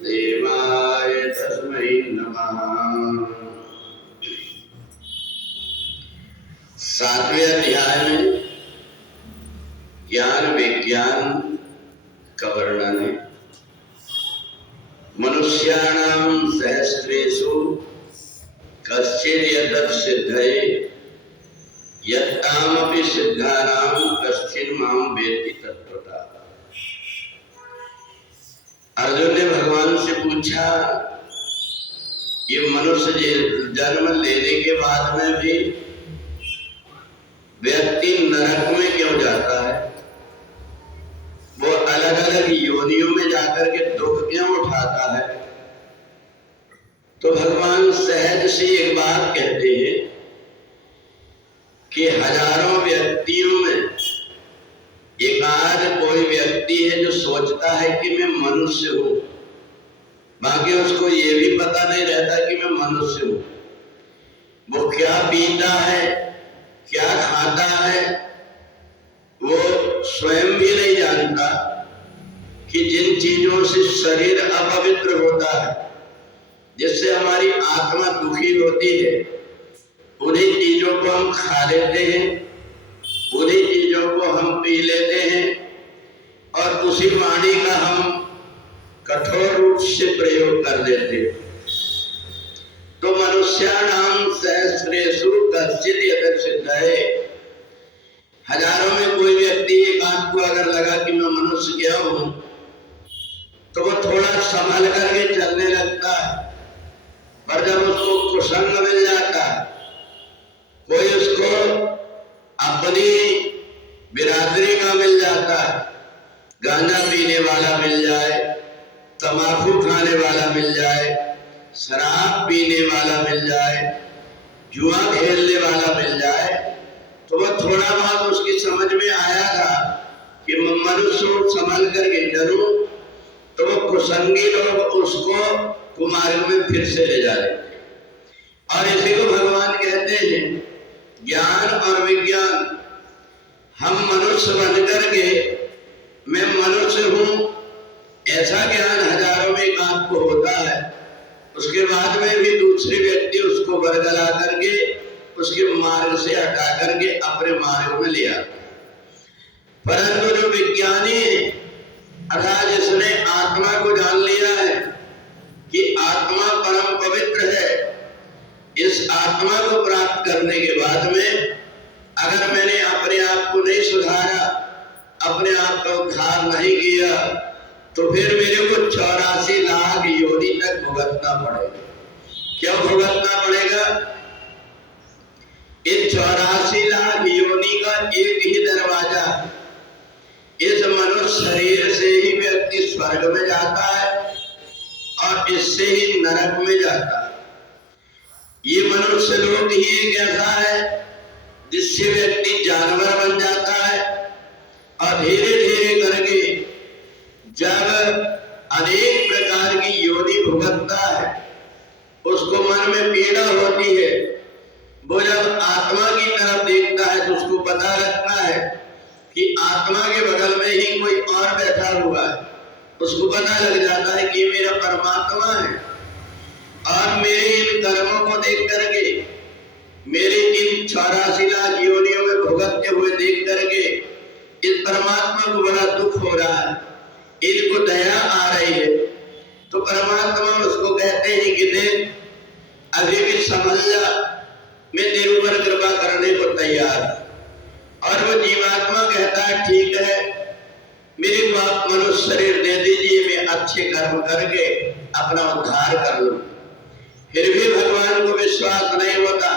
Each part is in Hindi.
देवाय तस्मै नमः। 7वें अध्याय में ज्ञान विज्ञान का वर्णन है। मनुष्याणां सहस्रेषु कश्चित् यतत् सिद्धये यत्तामपि सिद्धानां कश्चिन् मां वेत्ति तत्त्वतः। अर्जुन ने भगवान से पूछा, ये मनुष्य जन्म लेने के बाद में भी व्यक्ति नरक में क्यों जाता है? वो अलग अलग योनियों में जाकर के दुख क्यों उठाता है? तो भगवान सहज से एक बात कहते हैं कि हजारों व्यक्तियों में एकाध कोई व्यक्ति है जो सोचता है कि मैं मनुष्य हूं, बाकी उसको ये भी पता नहीं रहता कि मैं मनुष्य हूं। वो क्या पीता है, क्या खाता है, वो स्वयं भी नहीं जानता कि जिन चीजों से शरीर अपवित्र होता है, जिससे हमारी आत्मा दुखी होती है, उन्हीं चीजों को हम खा लेते हैं, उन्हीं चीजों को हम पी लेते हैं और उसी वाणी का हम कठोर रूप से प्रयोग कर देते हैं। तो मनुष्याणां सहस्रेषु कश्चित् यतत् सिद्धये, हजारों में कोई व्यक्ति एकांत को अगर लगा कि मैं मनुष्य क्या हूं, तो वो थोड़ा संभल करके चलने लगता है। पर जब उसको कुसंग मिल जाता है, कोई उसको अपनी बिरादरी का मिल जाता है, गांजा पीने वाला मिल जाए, तंबाकू खाने वाला मिल जाए, शराब पीने वाला मिल जाए, जुआ खेलने वाला मिल जाए, तो वह थोड़ा बहुत उसकी समझ में आया था कि मनुष्य संभल करके चलूं, तो वो कुसंगी लोग उसको कुमार्ग में फिर से ले जा रहे थे। और इसी को भगवान कहते हैं ज्ञान और विज्ञान। हम मनुष्य बन करके मैं मनुष्य हूं ऐसा ज्ञान हजारों में एकांत को होता है, उसके बाद में भी दूसरे व्यक्ति उसको बरगला करके उसके मार्ग से हटा करके अपने मार्ग में ले आते। परंतु जो विज्ञानी है, अर्थात जिसने आत्मा को जान लिया है कि आत्मा परम पवित्र है, इस आत्मा को प्राप्त करने के बाद में अगर मैंने अपने आप को नहीं सुधारा, अपने आप का उद्धार नहीं किया, तो फिर मेरे को 84 लाख योनि तक भुगतना पड़ेगा। क्यों भुगतना पड़ेगा? इस 84 लाख योनि का एक ही दरवाजा, इस मनुष्य शरीर से ही व्यक्ति स्वर्ग में जाता है और इससे ही नरक में जाता है। ये मनुष्य लोक ही एक ऐसा है जिससे व्यक्ति जानवर बन जाता है और धीरे धीरे करके जब अनेक प्रकार की योनि भुगतता है, उसको मन में पीड़ा होती है। वो जब आत्मा की तरफ देखता है तो उसको पता लगता है कि आत्मा के बगल में ही कोई और बैठा हुआ है। उसको पता लग जाता है कि मेरा परमात्मा है और मेरे इन कर्मों को देख करके, मेरे इन 84 लाख योनियों में भुगतते हुए देख करके इस परमात्मा को बड़ा दुख हो रहा है, इनको दया आ रही है। तो परमात्मा उसको कहते हैं कि देख, अभी भी समझ जा, मैं तेरे ऊपर कृपा करने को तैयार। और वो जीवात्मा कहता है ठीक है, मेरे को आप मनुष्य शरीर दे दीजिए, मैं अच्छे कर्म करके अपना उद्धार कर लूं। फिर भी भगवान को विश्वास नहीं होता,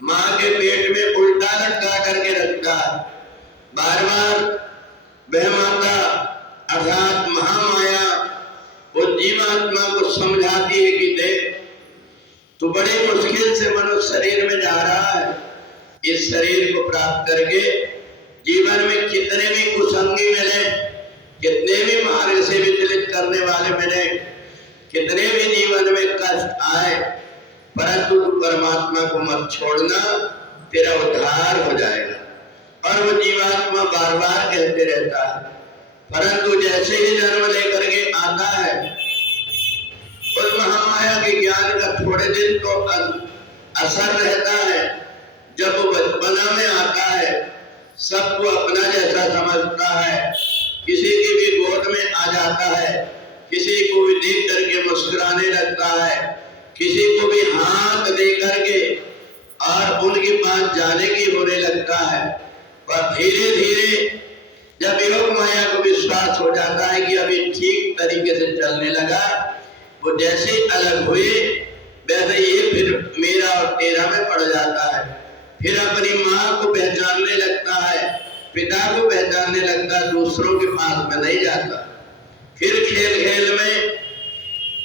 मां के पेट में उल्टा लटका करके रखता है। बार बार वह माता अर्थात महामाया वो जीवात्मा को समझाती है कि देख, तू बड़ी मुश्किल से मनुष्य शरीर में जा रहा है, इस शरीर को प्राप्त करके जीवन में कितने भी कुसंगी मिले, कितने भी मार्ग से विचलित करने वाले मिले, कितने भी जीवन में कष्ट आए, परंतु तू परमात्मा को मत छोड़ना, तेरा उद्धार हो जाएगा। और वो जीवात्मा बार बार कहते रहता है, परंतु जैसे ही जन्म लेकर के आता है ज्ञान का थोड़े दिन तो असर रहता है। जब वो बचपना में आता है सबको अपना जैसा समझता है, किसी की भी गोद में आ जाता है, किसी को भी देख करके मुस्कुराने लगता है, किसी को भी हाथ दे करके और उनके पास जाने की होने लगता है। और धीरे धीरे जब योग माया को विश्वास हो जाता है कि अभी ठीक तरीके से चलने लगा, वो जैसे अलग हुए वैसे ये फिर मेरा और तेरा में पड़ जाता है। फिर अपनी माँ को पहचानने लगता है, पिता को पहचानने लगता है, दूसरों के पास में नहीं जाता। फिर खेल खेल में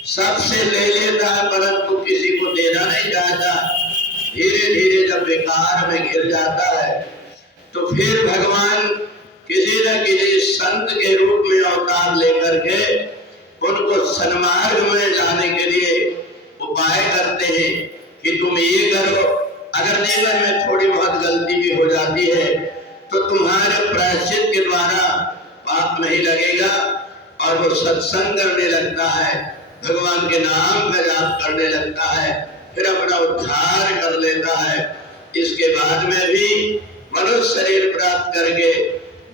सबसे ले लेता है परंतु किसी को देना नहीं चाहता। धीरे धीरे जब बेकार में गिर जाता है तो फिर भगवान किसी न किसी संत के रूप में अवतार लेकर के उनको सन्मार्ग में लाने के लिए उपाय करते हैं कि तुम ये करो, अगर जीवन में थोड़ी बहुत गलती भी हो जाती है तो तुम्हारे प्रायश्चित के द्वारा पाप नहीं लगेगा। और वो सत्संग करने लगता है, भगवान के नाम का जाप करने लगता है, फिर अपना उद्धार कर लेता है। इसके बाद में भी मनुष्य शरीर प्राप्त करके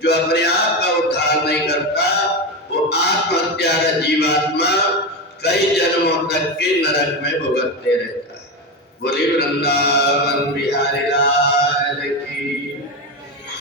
जो अपने आप का उद्धार नहीं करता वो आत्महत्या का जीवात्मा कई जन्मों तक के नरक में भुगतते रहता है। बोली वृंदावन बिहारी लाल।